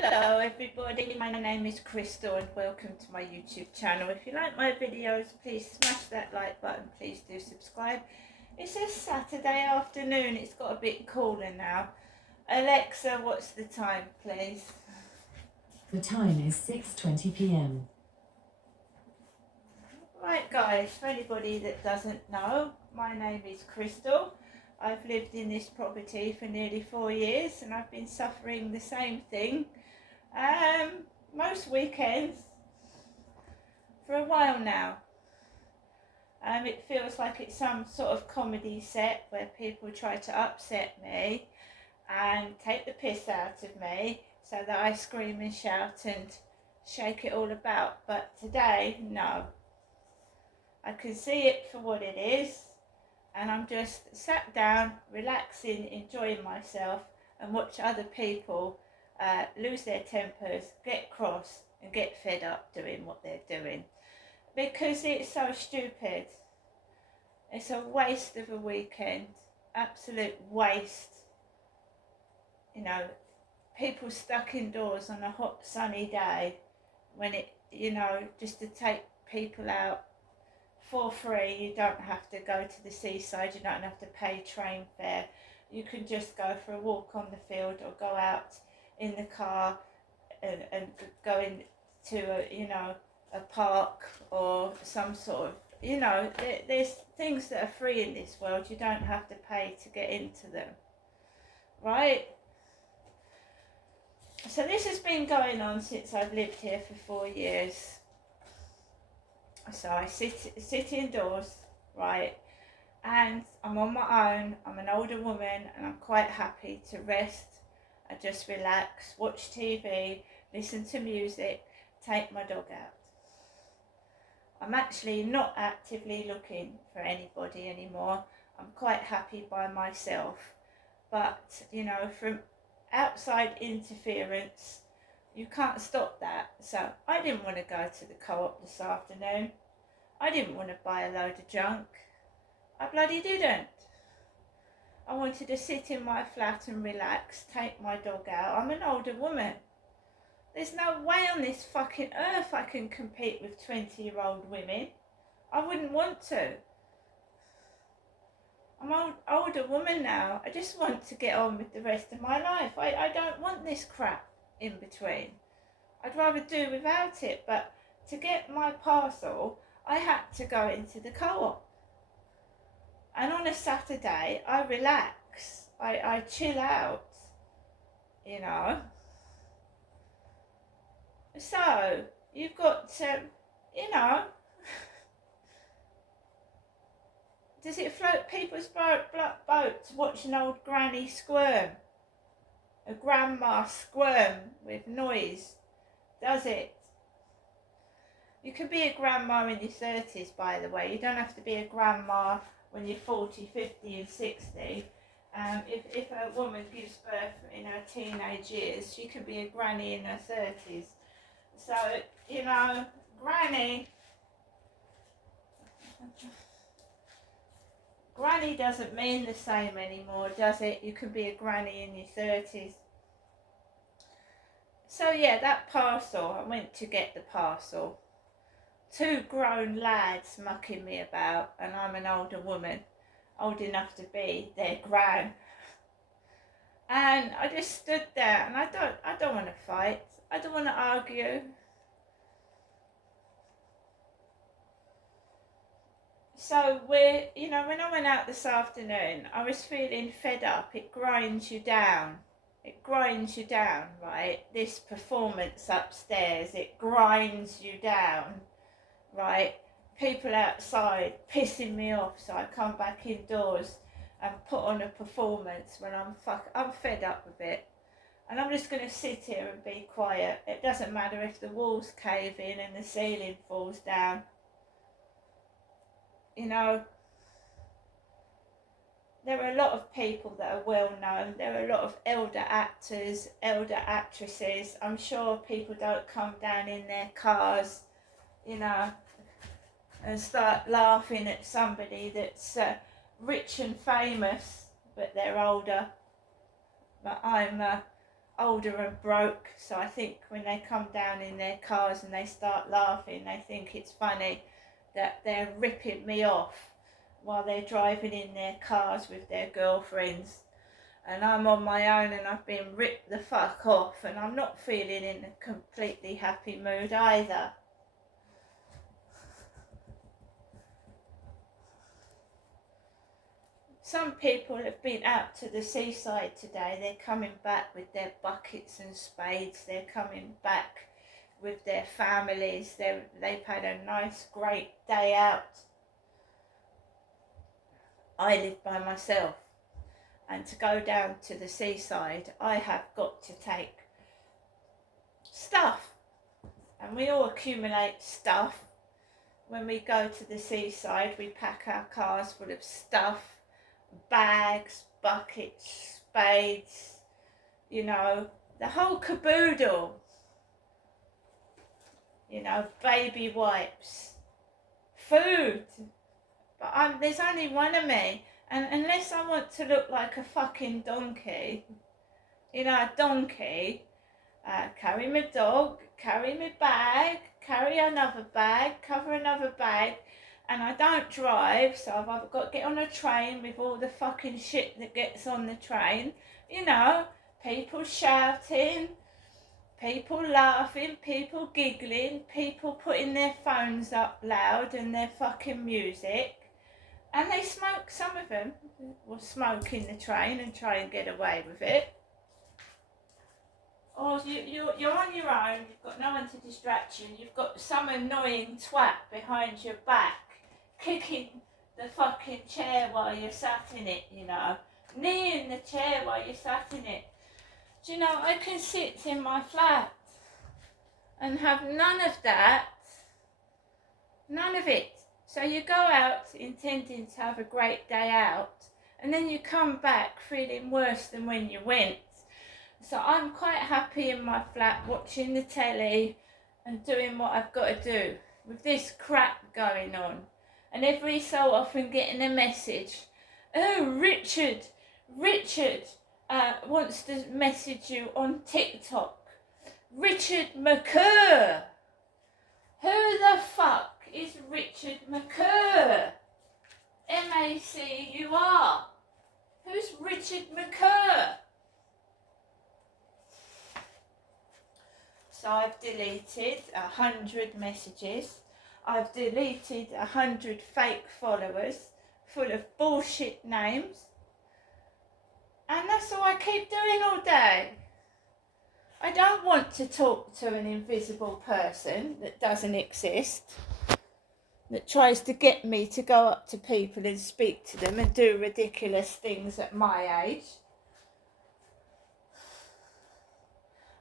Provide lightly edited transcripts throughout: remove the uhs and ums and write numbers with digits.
Hello everybody, my name is Crystal and welcome to my YouTube channel. If you like my videos, please smash that like button, please do subscribe. It's a Saturday afternoon, it's got a bit cooler now. Alexa, what's the time please? The time is 6:20 p.m. Right guys, for anybody that doesn't know, my name is Crystal. I've lived in this property for nearly 4 years and I've been suffering the same thing most weekends for a while now. It feels like it's some sort of comedy set where people try to upset me and take the piss out of me so that I scream and shout and shake it all about. But today, no. I can see it for what it is and I'm just sat down, relaxing, enjoying myself and watch other people lose their tempers, get cross and get fed up doing what they're doing. Because it's so stupid. It's a waste of a weekend. Absolute waste. You know, people stuck indoors on a hot sunny day when it, just to take people out for free. You don't have to go to the seaside, you don't have to pay train fare. You can just go for a walk on the field or go out in the car and go into a park or some sort of, there's things that are free in this world. You don't have to pay to get into them, right? So this has been going on since I've lived here for 4 years. So I sit indoors, right, and I'm on my own. I'm an older woman and I'm quite happy to rest and just relax, watch TV, listen to music, take my dog out. I'm actually not actively looking for anybody anymore. I'm quite happy by myself. But, from outside interference, you can't stop that. So I didn't want to go to the co-op this afternoon. I didn't want to buy a load of junk. I bloody didn't. I wanted to sit in my flat and relax, take my dog out. I'm an older woman. There's no way on this fucking earth I can compete with 20-year-old women. I wouldn't want to. I'm an older woman now. I just want to get on with the rest of my life. I don't want this crap in between. I'd rather do without it, but to get my parcel, I had to go into the co-op. And on a Saturday, I relax. I chill out, So, you've got to, does it float people's boats watching old granny squirm? A grandma squirm with noise? Does it? You can be a grandma in your 30s, by the way. You don't have to be a grandma when you're 40, 50 and 60. If a woman gives birth in her teenage years, she can be a granny in her 30s. So, Granny doesn't mean the same anymore, does it? You can be a granny in your 30s. So yeah, that parcel, I went to get the parcel. 2 grown lads mucking me about, and I'm an older woman, old enough to be their gran. And I just stood there, and I don't want to fight. I don't want to argue. So when I went out this afternoon, I was feeling fed up. It grinds you down. It grinds you down, right? This performance upstairs, it grinds you down, right? People outside pissing me off, so I come back indoors and put on a performance when I'm fed up with it. And I'm just going to sit here and be quiet. It doesn't matter if the walls cave in and the ceiling falls down. There are a lot of people that are well known. There are a lot of elder actors, elder actresses. I'm sure people don't come down in their cars, and start laughing at somebody that's rich and famous, but they're older. But older and broke, so I think when they come down in their cars and they start laughing, they think it's funny that they're ripping me off while they're driving in their cars with their girlfriends, and I'm on my own and I've been ripped the fuck off, and I'm not feeling in a completely happy mood either. Some people have been out to the seaside today. They're coming back with their buckets and spades. They're coming back with their families. They've had a nice, great day out. I live by myself, and to go down to the seaside, I have got to take stuff, and we all accumulate stuff. When we go to the seaside, we pack our cars full of stuff, bags, buckets, spades, you know, the whole caboodle, you know, baby wipes, food. But there's only one of me, and unless I want to look like a fucking donkey, you know, a donkey, carry my dog, carry my bag, carry another bag, cover another bag, and I don't drive, so I've either got to get on a train with all the fucking shit that gets on the train, you know, people shouting, people laughing, people giggling, people putting their phones up loud and their fucking music, and they smoke. Some of them will smoke in the train and try and get away with it. Or you're on your own, you've got no one to distract you, you've got some annoying twat behind your back kicking the fucking chair while you're sat in it, you know, kneeing the chair while you're sat in it. Do you know, I can sit in my flat and have none of that, none of it. So you go out intending to have a great day out, and then you come back feeling worse than when you went. So I'm quite happy in my flat watching the telly and doing what I've got to do with this crap going on. And every so often getting a message, oh, Richard wants to message you on TikTok. Richard McCurr. Who the fuck is Richard McCurr? MACUR. Who's Richard McCurr? So I've deleted 100 messages. I've deleted 100 fake followers full of bullshit names. And that's all I keep doing all day. I don't want to talk to an invisible person that doesn't exist, that tries to get me to go up to people and speak to them and do ridiculous things at my age.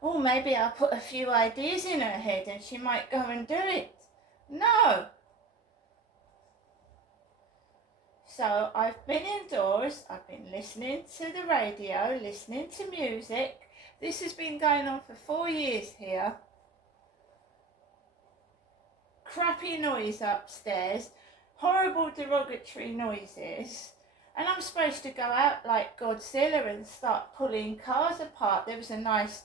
Oh, maybe I'll put a few ideas in her head and she might go and do it. No. So I've been indoors, I've been listening to the radio, listening to music. This has been going on for 4 years here. Crappy noise upstairs, horrible derogatory noises. And I'm supposed to go out like Godzilla and start pulling cars apart. There was a nice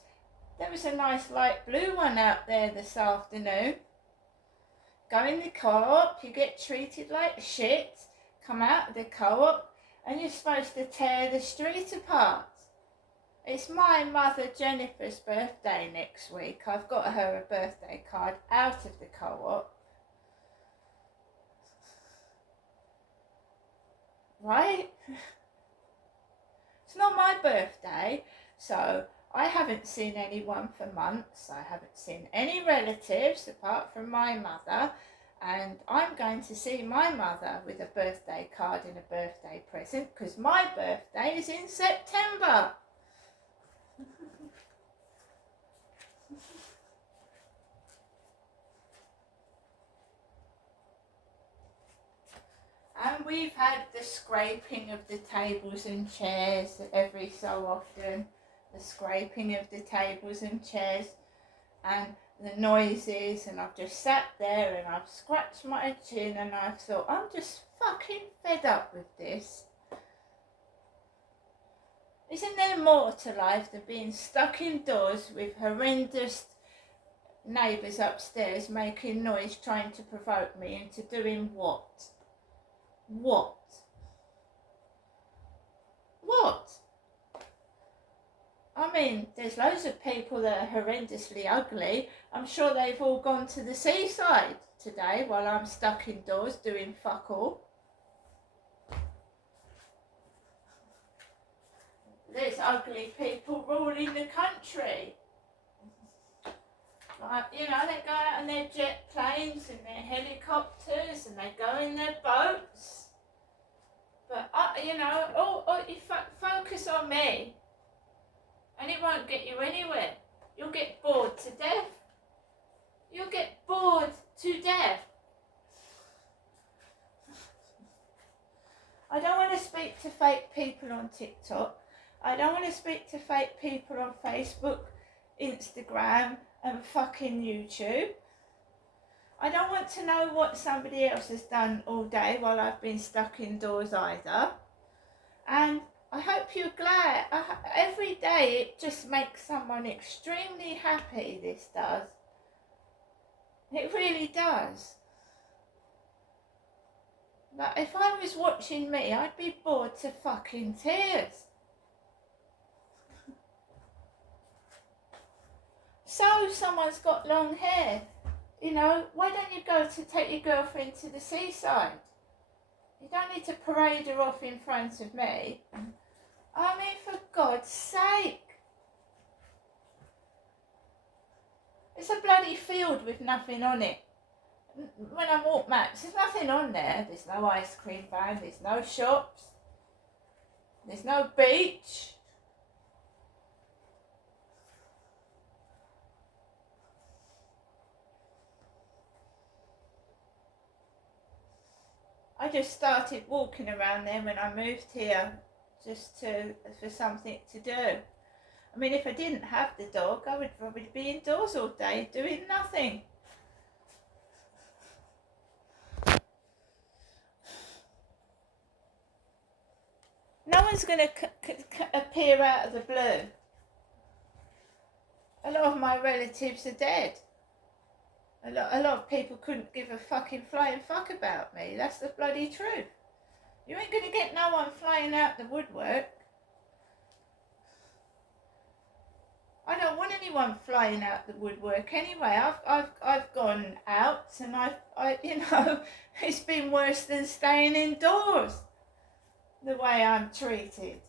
light blue one out there this afternoon. Go in the co-op, you get treated like shit. Come out of the co-op and you're supposed to tear the street apart. It's my mother Jennifer's birthday next week. I've got her a birthday card out of the co-op. Right? It's not my birthday, so I haven't seen anyone for months. I haven't seen any relatives apart from my mother, and I'm going to see my mother with a birthday card and a birthday present because my birthday is in September. And we've had the scraping of the tables and chairs every so often. The scraping of the tables and chairs and the noises, and I've just sat there and I've scratched my chin and I've thought, I'm just fucking fed up with this. Isn't there more to life than being stuck indoors with horrendous neighbours upstairs making noise trying to provoke me into doing what? What? What? I mean, there's loads of people that are horrendously ugly. I'm sure they've all gone to the seaside today while I'm stuck indoors doing fuck all. There's ugly people ruling the country. Like, you know, they go out in their jet planes and their helicopters and they go in their boats. But, you know, you focus on me and it won't get you anywhere. You'll get bored to death. You'll get bored to death. I don't want to speak to fake people on TikTok. I don't want to speak to fake people on Facebook, Instagram and fucking YouTube. I don't want to know what somebody else has done all day while I've been stuck indoors either. And I hope you're glad. Every day it just makes someone extremely happy, this does. It really does. Like, if I was watching me, I'd be bored to fucking tears. So someone's got long hair. You know, why don't you go to take your girlfriend to the seaside? You don't need to parade her off in front of me. I mean, for God's sake. It's a bloody field with nothing on it. When I walk maps, there's nothing on there. There's no ice cream van, there's no shops, there's no beach. I just started walking around there when I moved here, just for something to do. I mean, if I didn't have the dog, I would probably be indoors all day doing nothing. No one's going to appear out of the blue. A lot of my relatives are dead. A lot of people couldn't give a fucking flying fuck about me. That's the bloody truth. You ain't going to get no one flying out the woodwork. I don't want anyone flying out the woodwork anyway. I've gone out and I you know, it's been worse than staying indoors, the way I'm treated.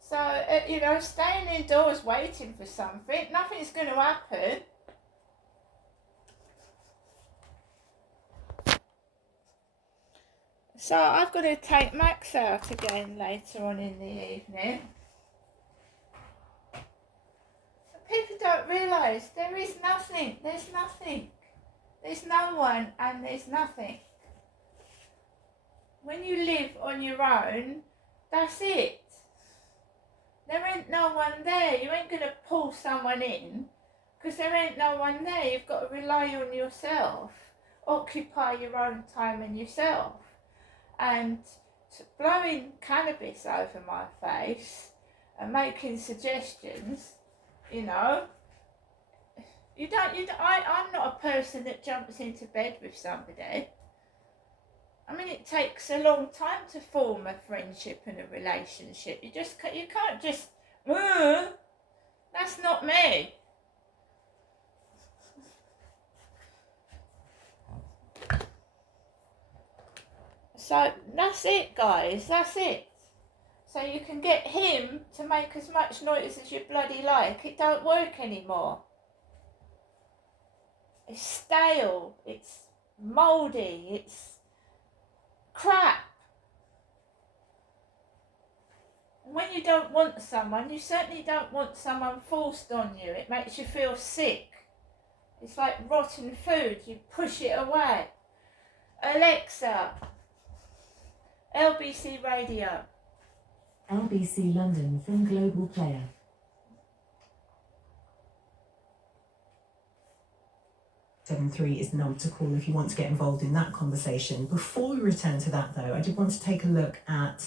So, you know, staying indoors waiting for something, nothing's going to happen. So I've got to take Max out again later on in the evening. But people don't realise there is nothing, there's nothing. There's no one and there's nothing. When you live on your own, that's it. There ain't no one there. You ain't going to pull someone in because there ain't no one there. You've got to rely on yourself. Occupy your own time and yourself. And blowing cannabis over my face and making suggestions, you know, I'm not a person that jumps into bed with somebody. I mean, it takes a long time to form a friendship and a relationship. You can't just, that's not me. So that's it, guys, that's it. So you can get him to make as much noise as you bloody like. It don't work anymore. It's stale, it's mouldy, it's crap. When you don't want someone, you certainly don't want someone forced on you. It makes you feel sick. It's like rotten food, you push it away. Alexa, LBC Radio. LBC London from Global Player. 73 is the number to call if you want to get involved in that conversation. Before we return to that, though, I did want to take a look at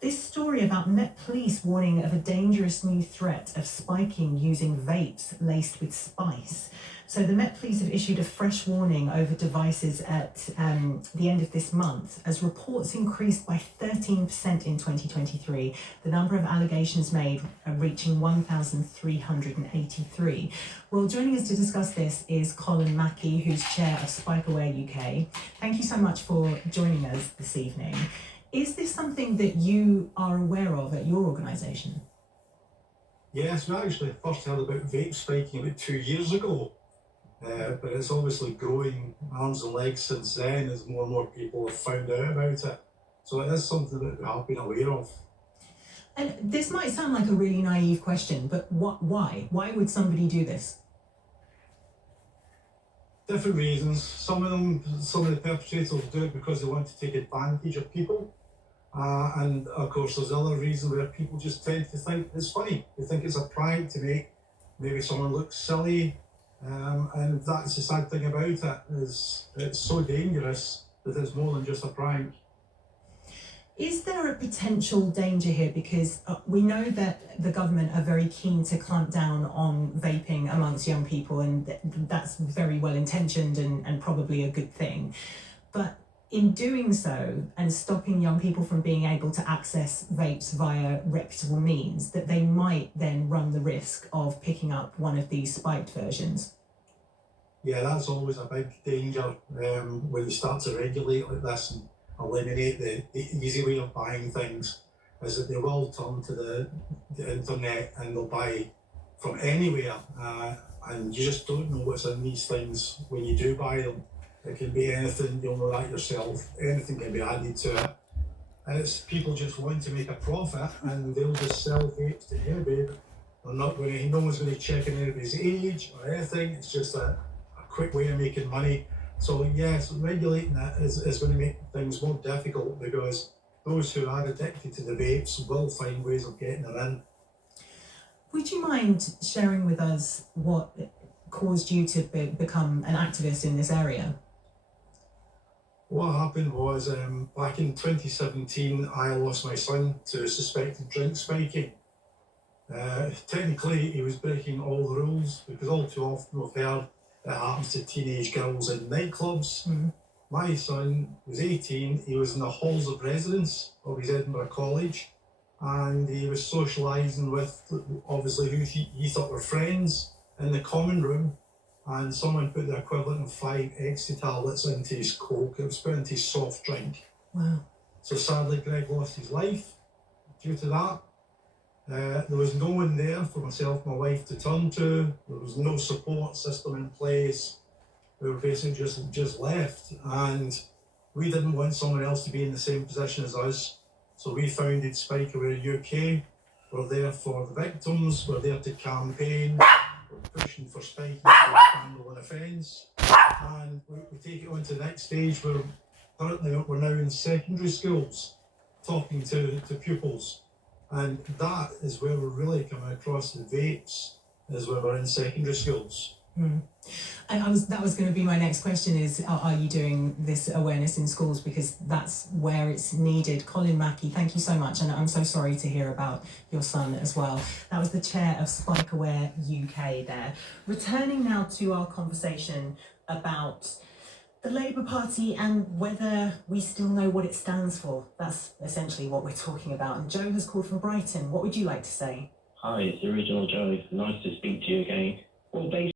this story about Met Police warning of a dangerous new threat of spiking using vapes laced with spice. So the Met Police have issued a fresh warning over devices at the end of this month as reports increased by 13% in 2023, the number of allegations made reaching 1,383. Well, joining us to discuss this is Colin Mackey, who's chair of Spike Aware UK. Thank you so much for joining us this evening. Is this something that you are aware of at your organisation? Yes, we actually first heard about vape spiking about 2 years ago. But it's obviously growing arms and legs since then as more and more people have found out about it. So it is something that we have been aware of. And this might sound like a really naive question, but why? Why would somebody do this? Different reasons. Some of the perpetrators do it because they want to take advantage of people. And of course there's other reasons where people just tend to think it's funny. They think it's a prank to make maybe someone look silly. And that's the sad thing about it, is it's so dangerous that it's more than just a prank. Is there a potential danger here? Because we know that the government are very keen to clamp down on vaping amongst young people, and that's very well intentioned and probably a good thing. But in doing so and stopping young people from being able to access vapes via reputable means, that they might then run the risk of picking up one of these spiked versions. Yeah, that's always a big danger when you start to regulate like this and eliminate the easy way of buying things, is that they will turn to the internet and they'll buy from anywhere, and you just don't know what's in these things when you do buy them. It can be anything, you'll know that yourself, anything can be added to it. And it's people just want to make a profit and they'll just sell vapes to anybody. No one's going to check anybody's age or anything, it's just a quick way of making money. So yes, regulating that is going to make things more difficult, because those who are addicted to the vapes will find ways of getting them in. Would you mind sharing with us what caused you to become an activist in this area? What happened was, back in 2017, I lost my son to suspected drink spiking. Technically, he was breaking all the rules, because all too often we've heard it happens to teenage girls in nightclubs. My son was 18, he was in the halls of residence of his Edinburgh College, and he was socialising with, obviously, who he thought were friends in the common room, and someone put the equivalent of 5 ecstasy tablets into his coke. It was put into his soft drink. Wow. So sadly, Greg lost his life due to that. There was no one there for myself and my wife to turn to. There was no support system in place. We were basically just left, and we didn't want someone else to be in the same position as us. So we founded Spike Aware UK. We're there for the victims, we're there to campaign, we're pushing for spiking to a standalone offence, and we take it on to the next stage where currently we're now in secondary schools talking to pupils. And that is where we're really coming across the vapes, is where we're in secondary schools. That was going to be my next question, is are you doing this awareness in schools, because that's where it's needed. Colin Mackey, thank you so much, and I'm so sorry to hear about your son as well. That was the chair of Spike Aware UK there. Returning now to our conversation about the Labour Party and whether we still know what it stands for. That's essentially what we're talking about. And Joe has called from Brighton. What would you like to say? Hi, it's the original Joe. Nice to speak to you again. Well, basically